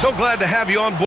So glad to have you on board.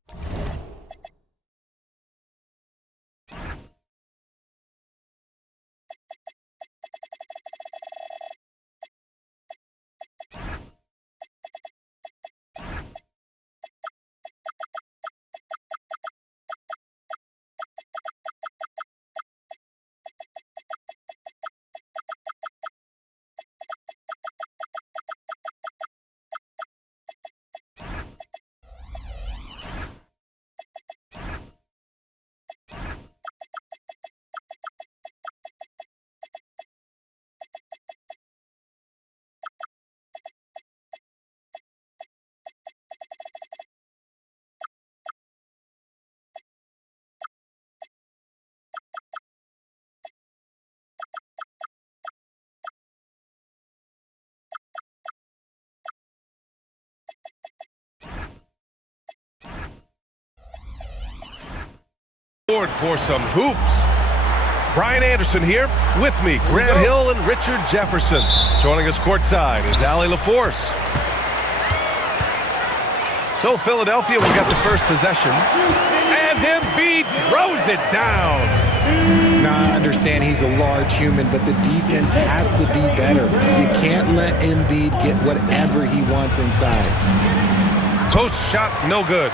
For some hoops. Brian Anderson here with me, Grant Hill and Richard Jefferson. Joining us courtside is Allie LaForce. So Philadelphia, we got the first possession. And Embiid throws it down. Now, I understand he's a large human, but the defense has to be better. You can't let Embiid get whatever he wants inside. Post shot, no good.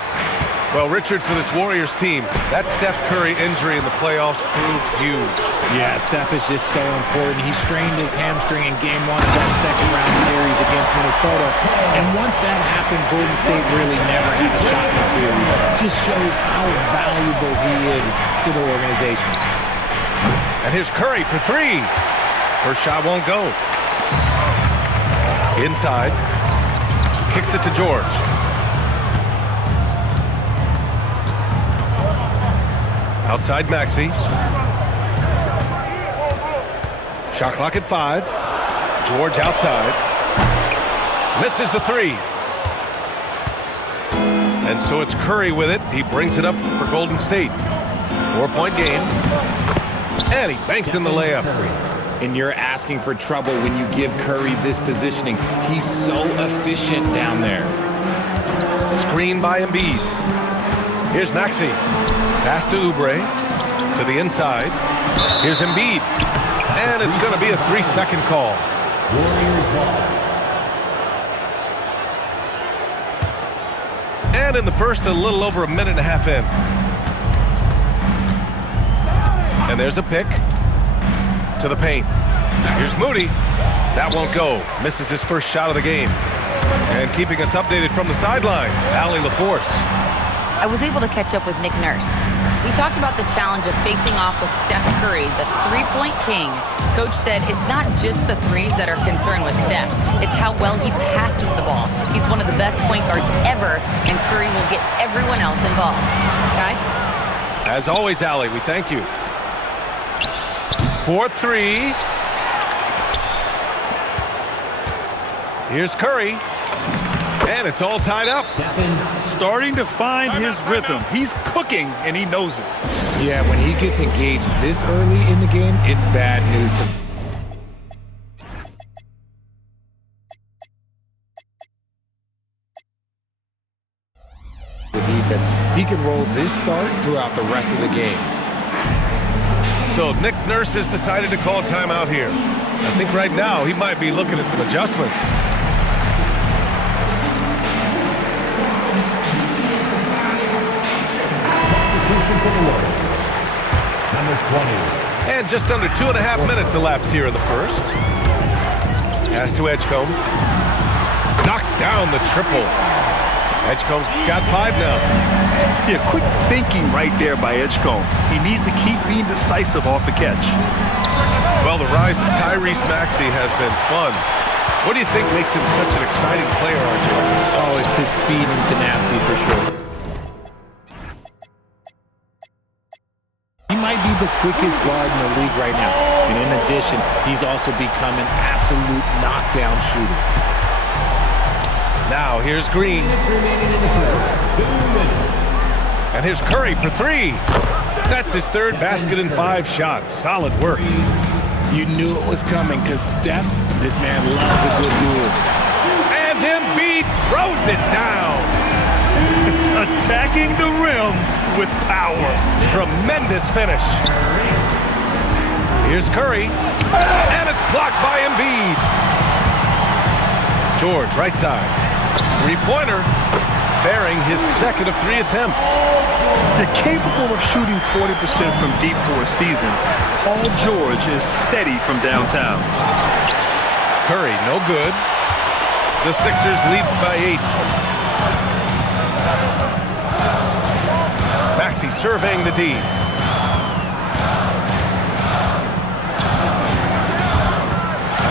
Well, Richard, for this Warriors team, that Steph Curry injury in the playoffs proved huge. Yeah, Steph is just so important. He strained his hamstring in Game 1 of that second-round series against Minnesota. And once that happened, Golden State really never had a shot in the series. It just shows how valuable he is to the organization. And here's Curry for three. First shot won't go. Inside. Kicks it to George. Outside Maxey. Shot clock at 5. George outside. Misses the three. And so it's Curry with it. He brings it up for Golden State. 4-point game. And he banks in the layup. And you're asking for trouble when you give Curry this positioning. He's so efficient down there. Screen by Embiid. Here's Maxey. Pass to Oubre. To the inside. Here's Embiid. And it's going to be a 3-second call. And in the first, a little over a minute and a half in. And there's a pick. To the paint. Here's Moody. That won't go. Misses his first shot of the game. And keeping us updated from the sideline, Allie LaForce. I was able to catch up with Nick Nurse. We talked about the challenge of facing off with Steph Curry, the three-point king. Coach said it's not just the threes that are concerned with Steph. It's how well he passes the ball. He's one of the best point guards ever, and Curry will get everyone else involved. Guys? As always, Allie, we thank you. 4-3. Here's Curry. And it's all tied up. Starting to find his rhythm. He's cooking, and he knows it. Yeah, when he gets engaged this early in the game, it's bad news for the defense. He can roll this start throughout the rest of the game. So Nick Nurse has decided to call timeout here. I think right now he might be looking at some adjustments. And just under 2.5 minutes elapsed here in the first. Pass to Edgecombe. Knocks down the triple. Edgecombe's got 5 now. Yeah, quick thinking right there by Edgecombe. He needs to keep being decisive off the catch. Well, the rise of Tyrese Maxey has been fun. What do you think makes him such an exciting player, RJ? Oh, it's his speed and tenacity for sure. He might be the quickest guard in the league right now. And in addition, he's also become an absolute knockdown shooter. Now here's Green. And here's Curry for 3. That's his 3rd basket in 5 shots. Solid work. You knew it was coming because Steph, this man loves a good duel. And Embiid throws it down. Attacking the rim with power. Tremendous finish. Here's Curry, and it's blocked by Embiid. George, right side. Three-pointer, bearing his second of 3 attempts. They're capable of shooting 40% from deep for a season. Paul George is steady from downtown. Curry, no good. The Sixers lead by 8. Maxey surveying the D.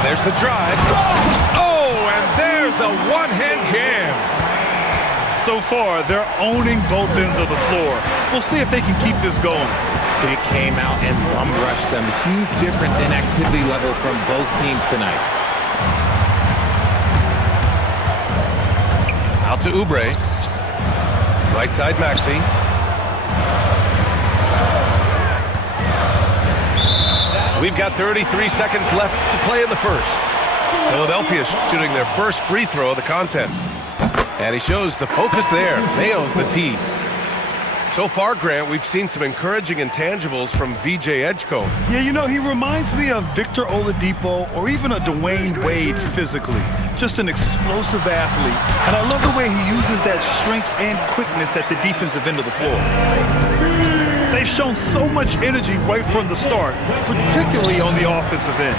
There's the drive. Oh, and there's a one-hand jam. So far, they're owning both ends of the floor. We'll see if they can keep this going. They came out and bum rushed them. Huge difference in activity level from both teams tonight. Out to Oubre. Right side Maxey. We've got 33 seconds left to play in the first. Philadelphia shooting their first free throw of the contest. And he shows the focus there. Nails the tee. So far, Grant, we've seen some encouraging intangibles from VJ Edgecombe. Yeah, you know, he reminds me of Victor Oladipo or even a Dwayne Wade physically. Just an explosive athlete. And I love the way he uses that strength and quickness at the defensive end of the floor. They've shown so much energy right from the start, particularly on the offensive end.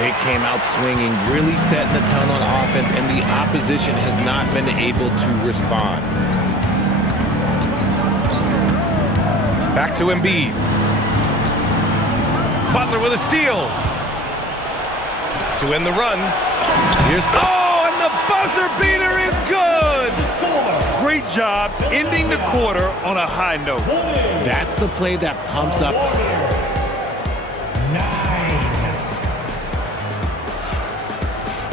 They came out swinging, really setting the tone on offense, and the opposition has not been able to respond. Back to Embiid. Butler with a steal. To end the run. Here's... Oh, and the buzzer beater is good! Great job ending the quarter on a high note. That's the play that pumps up.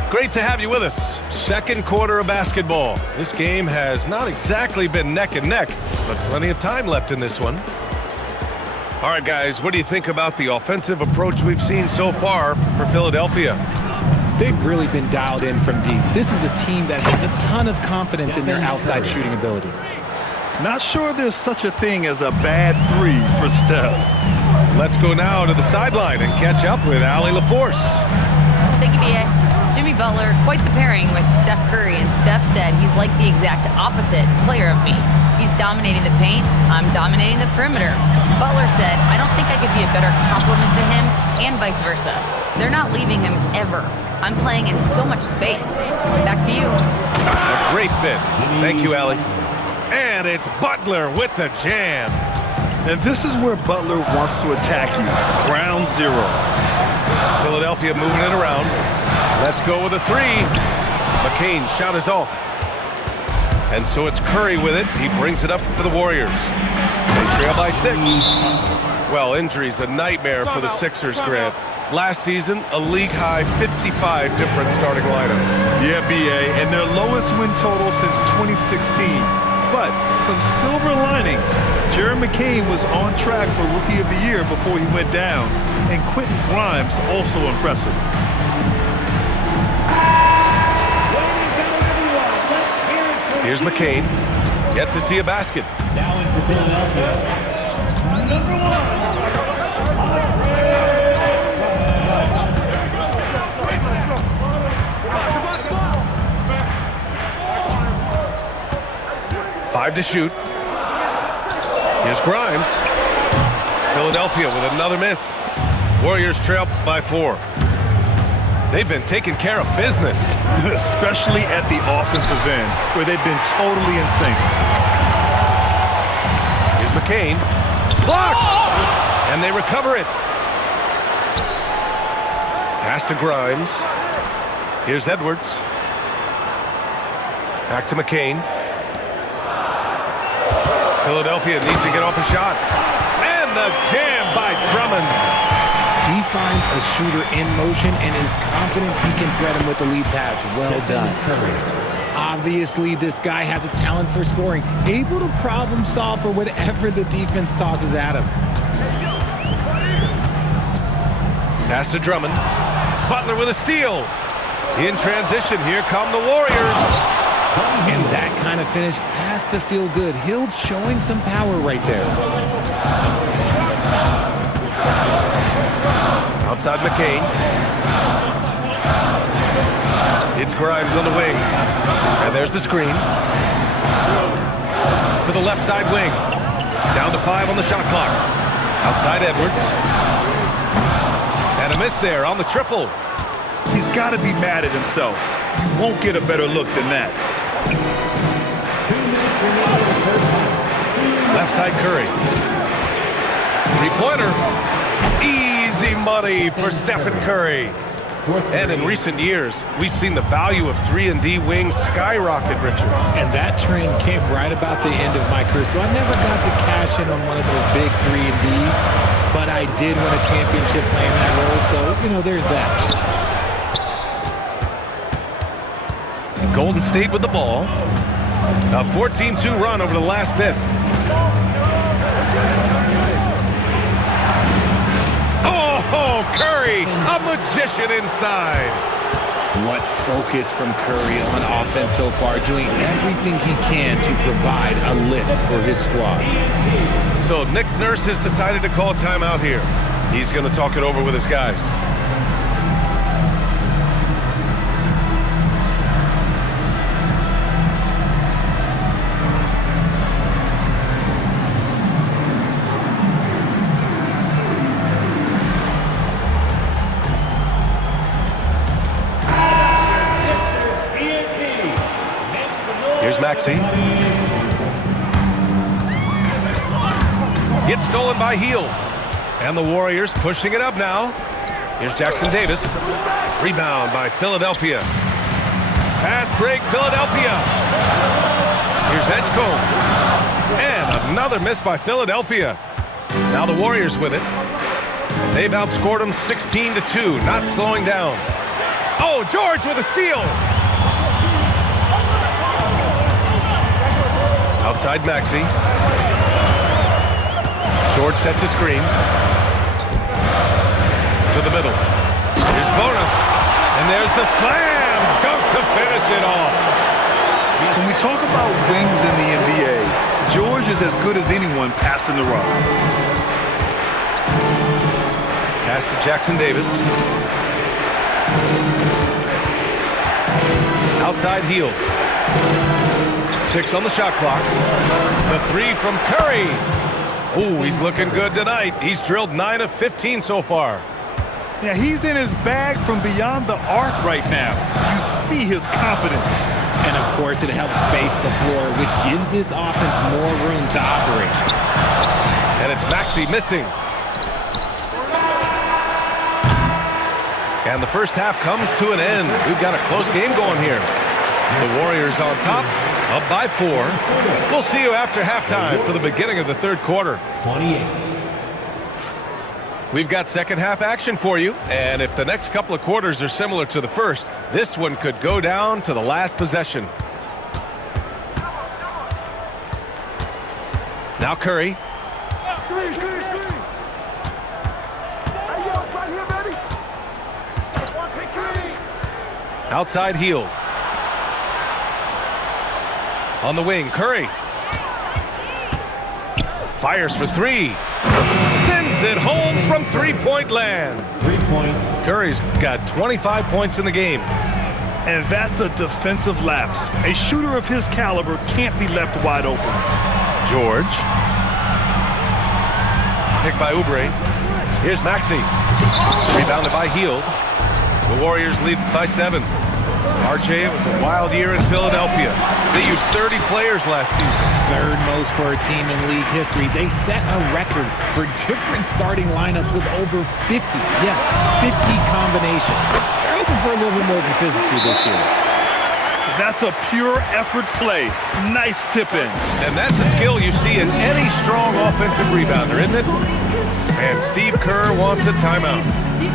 Great to have you with us. Second quarter of basketball. This game has not exactly been neck and neck, but plenty of time left in this one. All right, guys, what do you think about the offensive approach we've seen so far for Philadelphia? They've really been dialed in from deep. This is a team that has a ton of confidence in their outside shooting ability. Not sure there's such a thing as a bad three for Steph. Let's go now to the sideline and catch up with Allie LaForce. Thank you, B.A. Jimmy Butler, quite the pairing with Steph Curry, and Steph said he's like the exact opposite player of me. He's dominating the paint, I'm dominating the perimeter. Butler said, I don't think I could be a better complement to him, and vice versa. They're not leaving him ever. I'm playing in so much space. Back to you. A great fit. Thank you, Allie. And it's Butler with the jam. And this is where Butler wants to attack you. Ground zero. Philadelphia moving it around. Let's go with a three. McCain shot is off. And so it's Curry with it. He brings it up for the Warriors. They trail by 6. Well, injury's a nightmare for the Sixers, Grant. Last season, a league-high 55 different starting lineups. Yeah, B.A., and their lowest win total since 2016. But some silver linings. Jared McCain was on track for Rookie of the Year before he went down. And Quentin Grimes also impressive. Here's McCain. Yet to see a basket. Now in for Philadelphia, number 1. 5 to shoot. Here's Grimes. Philadelphia with another miss. Warriors trail by 4. They've been taking care of business. Especially at the offensive end, where they've been totally in sync. Here's McCain. Blocked! And they recover it. Pass to Grimes. Here's Edwards. Back to McCain. Philadelphia needs to get off a shot. And the jam by Drummond. He finds a shooter in motion and is confident he can thread him with the lead pass. Well done. Obviously, this guy has a talent for scoring, able to problem solve for whatever the defense tosses at him. Pass to Drummond. Butler with a steal. In transition, here come the Warriors. And that kind of finish has to feel good. Hill showing some power right there. Outside McCain. It's Grimes on the wing. And there's the screen. To the left side wing. Down to 5 on the shot clock. Outside Edwards. And a miss there on the triple. He's got to be mad at himself. You won't get a better look than that. Left side Curry. Three-pointer. Easy money for Stephen Curry. And in recent years, we've seen the value of 3-and-D wings skyrocket, Richard. And that trend came right about the end of my career, so I never got to cash in on one of those big 3-and-Ds, but I did win a championship playing that role, so, there's that. Golden State with the ball. A 14-2 run over the last bit. Oh, Curry, a magician inside. What focus from Curry on offense so far, doing everything he can to provide a lift for his squad. So Nick Nurse has decided to call timeout here. He's going to talk it over with his guys. Here's Maxey. Gets stolen by Hield. And the Warriors pushing it up now. Here's Jackson Davis. Rebound by Philadelphia. Fast break, Philadelphia. Here's Edgecombe. And another miss by Philadelphia. Now the Warriors with it. They've outscored them 16-2, not slowing down. Oh, George with a steal. Outside Maxey. George sets a screen. To the middle. Here's Bona. And there's the slam dunk to finish it off. When we talk about wings in the NBA, George is as good as anyone passing the rock. Pass to Jackson Davis. Outside Hield. 6 on the shot clock. The 3 from Curry. Ooh, he's looking good tonight. He's drilled 9 of 15 so far. Yeah, he's in his bag from beyond the arc right now. You see his confidence. And of course, it helps space the floor, which gives this offense more room to operate. And it's Maxey missing. And the first half comes to an end. We've got a close game going here. The Warriors on top, up by 4. We'll see you after halftime for the beginning of the third quarter. 28. We've got second half action for you, and if the next couple of quarters are similar to the first, this one could go down to the last possession. Now Curry. Outside Hield. On the wing, Curry. Fires for 3. Sends it home from three-point land. 3 points. Curry's got 25 points in the game. And that's a defensive lapse. A shooter of his caliber can't be left wide open. George. Picked by Oubre. Here's Maxey. Rebounded by Hield. The Warriors lead by 7. RJ, it was a wild year in Philadelphia. They used 30 players last season. Third most for a team in league history. They set a record for different starting lineups with over 50. Yes, 50 combinations. They're hoping for a little bit more consistency this year. That's a pure effort play. Nice tip in. And that's a skill you see in any strong offensive rebounder, isn't it? And Steve Kerr wants a timeout.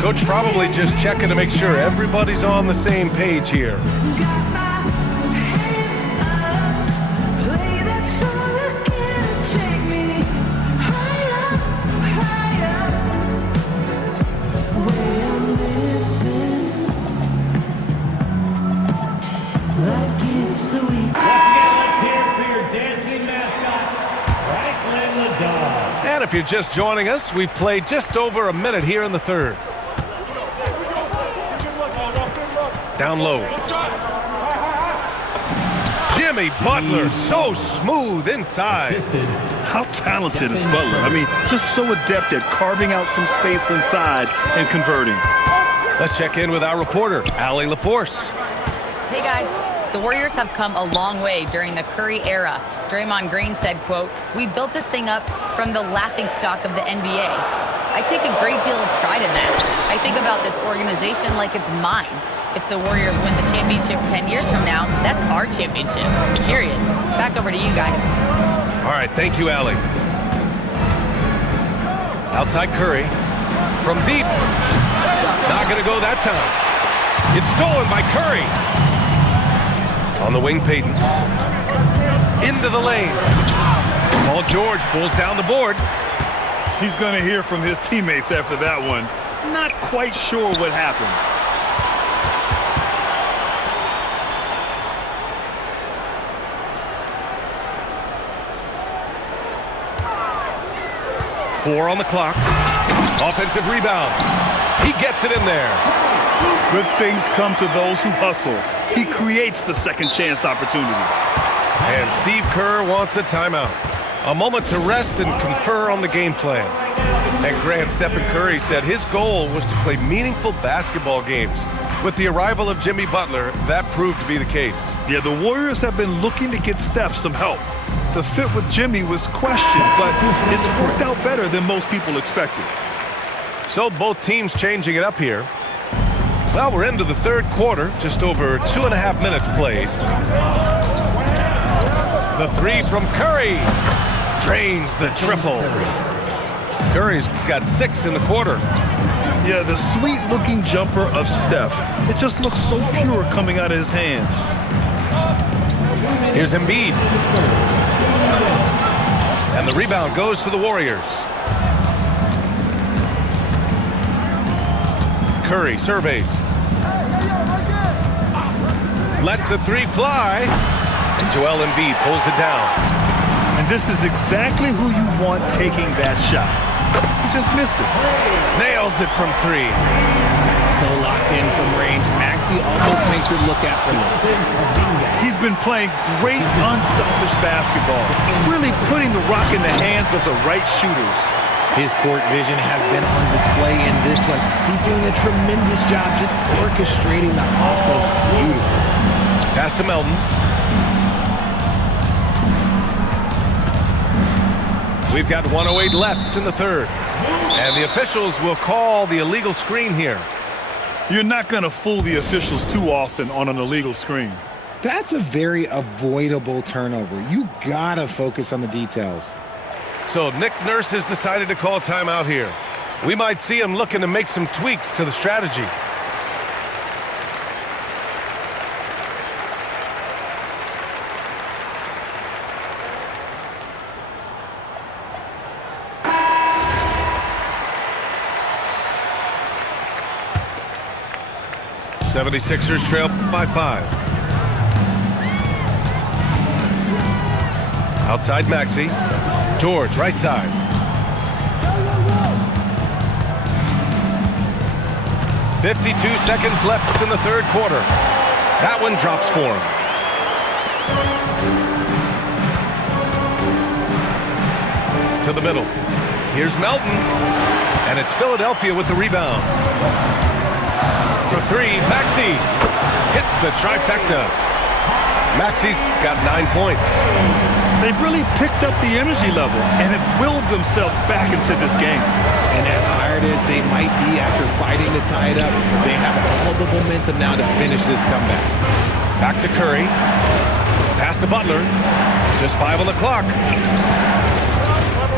Coach probably just checking to make sure everybody's on the same page here. if you're just joining us, we've played just over a minute here in the third. Down low. Jimmy Butler, so smooth inside. How talented is Butler? I mean, just so adept at carving out some space inside and converting. Let's check in with our reporter, Allie LaForce. Hey guys, the Warriors have come a long way during the Curry era. Draymond Green said, quote, "We built this thing up from the laughingstock of the NBA. I take a great deal of pride in that. I think about this organization like it's mine. If the Warriors win the championship 10 years from now, that's our championship, period." Back over to you guys. All right, thank you, Allie. Outside Curry. From deep. Not going to go that time. It's stolen by Curry. On the wing, Payton. Into the lane. Paul George pulls down the board. He's going to hear from his teammates after that one. Not quite sure what happened. Four on the clock. Offensive rebound. He gets it in there. Good things come to those who hustle. He creates the second chance opportunity. And Steve Kerr wants a timeout. A moment to rest and confer on the game plan. And Grant, Stephen Curry said his goal was to play meaningful basketball games. With the arrival of Jimmy Butler, that proved to be the case. Yeah, the Warriors have been looking to get Steph some help. The fit with Jimmy was questioned, but it's worked out better than most people expected. So both teams changing it up here. Well, we're into the third quarter, just over 2.5 minutes played. The three from Curry drains the triple. Curry's got 6 in the quarter. Yeah, the sweet-looking jumper of Steph. It just looks so pure coming out of his hands. Here's Embiid. And the rebound goes to the Warriors. Curry surveys. Lets the three fly. And Joel Embiid pulls it down. And this is exactly who you want taking that shot. He just missed it. Nails it from 3. So locked in from range, Maxey almost makes it look effortless. He's been playing great, unselfish basketball, really putting the rock in the hands of the right shooters. His court vision has been on display in this one. He's doing a tremendous job just orchestrating the offense. Beautiful. Pass to Melton. We've got 1:08 left in the third. And the officials will call the illegal screen here. You're not going to fool the officials too often on an illegal screen. That's a very avoidable turnover. You gotta focus on the details. So Nick Nurse has decided to call timeout here. We might see him looking to make some tweaks to the strategy. The 76ers trail by 5. Outside Maxey. George, right side. .52 seconds left in the third quarter. That one drops for him. To the middle. Here's Melton. And it's Philadelphia with the rebound. For 3, Maxey hits the trifecta. Maxey's got 9 points. They've really picked up the energy level and have willed themselves back into this game. And as tired as they might be after fighting to tie it up, they have all the momentum now to finish this comeback. Back to Curry. Pass to Butler. Just 5 on the clock.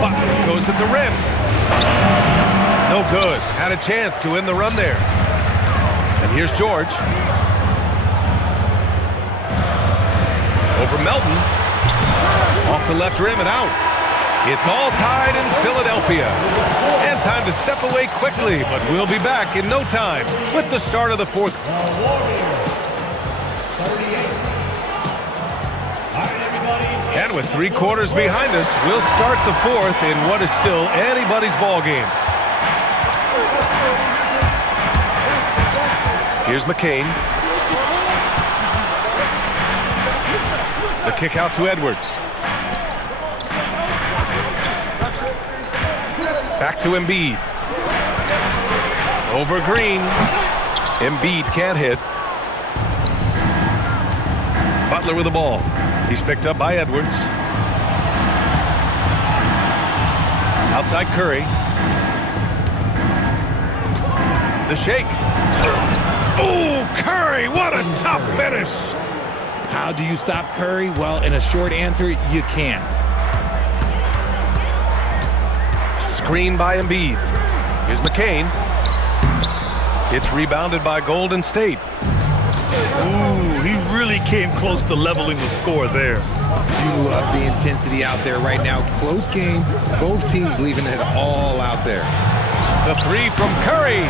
Butler goes at the rim. No good. Had a chance to end the run there. And here's George. Over Melton. Off the left rim and out. It's all tied in Philadelphia. And time to step away quickly, but we'll be back in no time with the start of the fourth. Warriors, 38. All right, everybody. And with 3 quarters behind us, we'll start the 4th in what is still anybody's ball game. Here's McCain. The kick out to Edwards. Back to Embiid. Over Green. Embiid can't hit. Butler with the ball. He's picked up by Edwards. Outside Curry. The shake. Oh, Curry, what a tough finish. How do you stop Curry? Well, in a short answer, you can't. Screen by Embiid. Here's McCain. It's rebounded by Golden State. Ooh, he really came close to leveling the score there. You love the intensity out there right now. Close game. Both teams leaving it all out there. The 3 from Curry.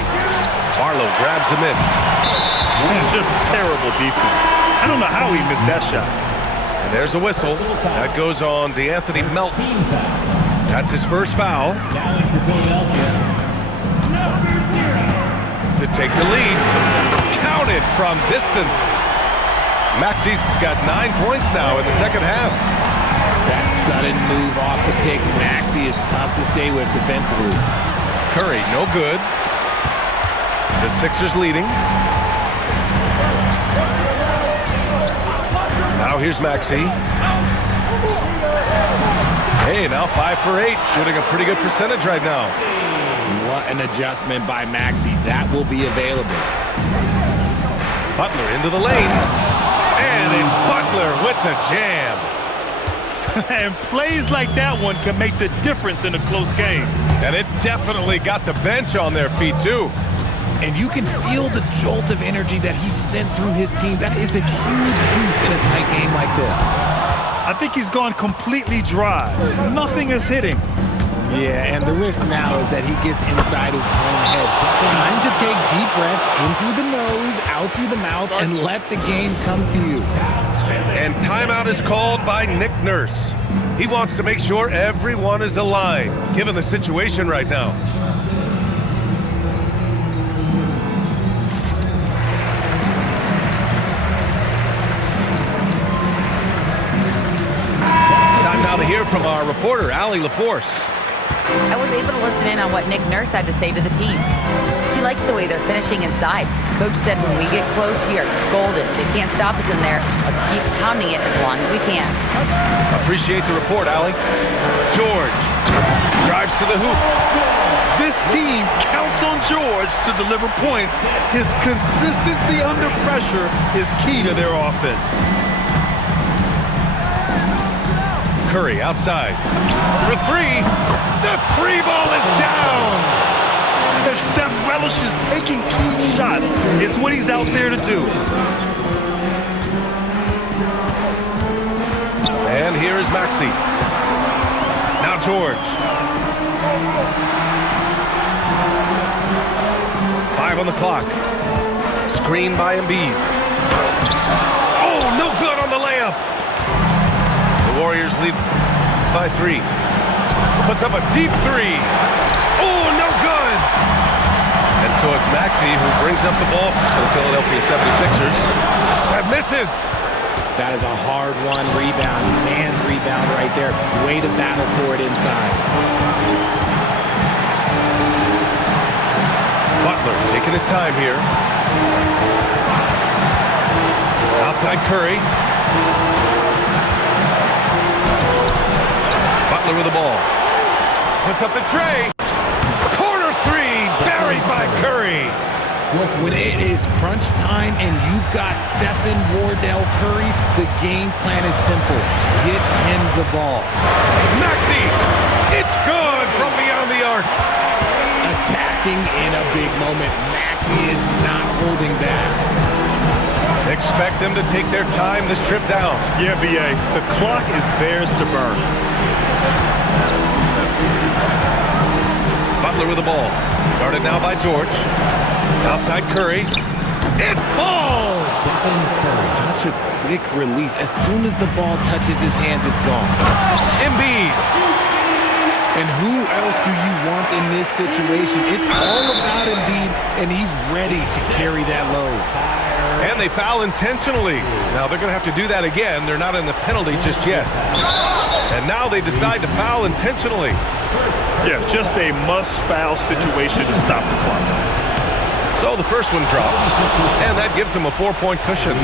Barlow grabs a miss. Just terrible defense. I don't know how he missed that shot. And there's a whistle. That goes on DeAnthony Melton. That's his first foul. To take the lead. Counted from distance. Maxi's got 9 points now in the second half. That sudden move off the pick, Maxey is tough to stay with defensively. Curry, no good. The Sixers leading. Now here's Maxey. Hey, now 5 for 8, shooting a pretty good percentage right now. What an adjustment by Maxey. That will be available. Butler into the lane. And it's Butler with the jam. And plays like that one can make the difference in a close game. And it definitely got the bench on their feet, too. And you can feel the jolt of energy that he sent through his team. That is a huge boost in a tight game like this. I think he's gone completely dry. Nothing is hitting. Yeah, and the risk now is that he gets inside his own head. Time to take deep breaths in through the nose, out through the mouth, and let the game come to you. And timeout is called by Nick Nurse. He wants to make sure everyone is aligned, given the situation right now. Time now to hear from our reporter, Allie LaForce. I was able to listen in on what Nick Nurse had to say to the team. He likes the way they're finishing inside. Coach said when we get close, we are golden. They can't stop us in there. Let's keep pounding it as long as we can. Appreciate the report, Allie. George drives to the hoop. This team counts on George to deliver points. His consistency under pressure is key to their offense. Curry outside for 3. The 3 ball is down. And Steph relishes taking key shots. It's what he's out there to do. And here is Maxey. Now George. 5 on the clock. Screen by Embiid. Oh, no good on the layup. The Warriors lead by 3. Puts up a deep 3. Oh, no good. And so it's Maxey who brings up the ball for the Philadelphia 76ers. That misses. That is a hard-won rebound. Man's rebound right there. Way to battle for it inside. Butler taking his time here. Outside Curry. Butler with the ball. Puts up the tray. Corner 3, buried by Curry. When it is crunch time and you've got Stephen Wardell Curry, the game plan is simple. Get him the ball. Maxey, it's good from beyond the arc. Attacking in a big moment. Maxey is not holding back. Expect them to take their time this trip down. Yeah, B.A., the clock is theirs to burn. Butler with the ball. Guarded now by George. Outside Curry. It falls! Such such a quick release. As soon as the ball touches his hands, it's gone. Embiid. And who else do you want in this situation? It's all about Embiid, and he's ready to carry that load. And they foul intentionally. Now they're going to have to do that again. They're not in the penalty just yet. And now they decide to foul intentionally. Yeah, just a must-foul situation to stop the clock. So the first one drops, and that gives him a 4-point cushion.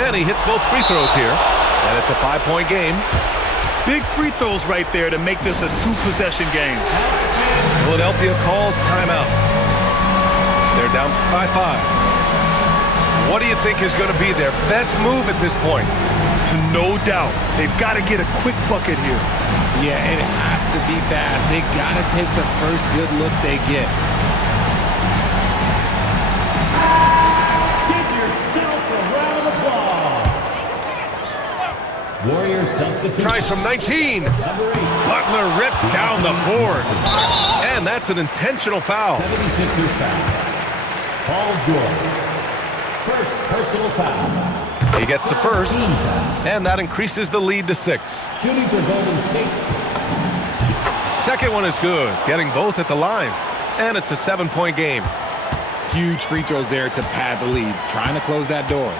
And he hits both free throws here, and it's a 5-point game. Big free throws right there to make this a 2-possession game. Philadelphia calls timeout. They're down by 5. What do you think is going to be their best move at this point? No doubt. They've got to get a quick bucket here. Yeah, it has to be fast. They got to take the first good look they get. Give yourself a round of applause. Warriors substitute. Tries from 19. Number 8. Butler rips down the board. And that's an intentional foul. 76ers foul. Paul George. First personal foul. He gets the first, and that increases the lead to 6. Shooting for Golden State. Second one is good, getting both at the line. And it's a 7-point game. Huge free throws there to pad the lead, trying to close that door.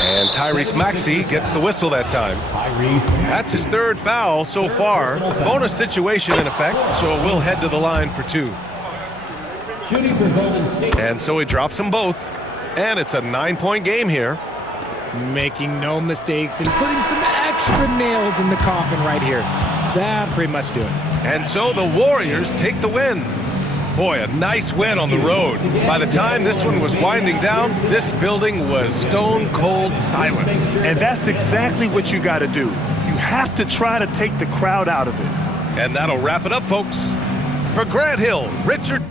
And Tyrese Maxey gets the whistle that time. That's his third foul so far. Bonus situation in effect, so we'll head to the line for 2. Shooting for Golden State. And so he drops them both. And it's a 9-point game here. Making no mistakes and putting some extra nails in the coffin right here. That'll pretty much do it. And so the Warriors take the win. Boy, a nice win on the road. By the time this one was winding down, this building was stone cold silent. And that's exactly what you got to do. You have to try to take the crowd out of it. And that'll wrap it up, folks. For Grant Hill, Richard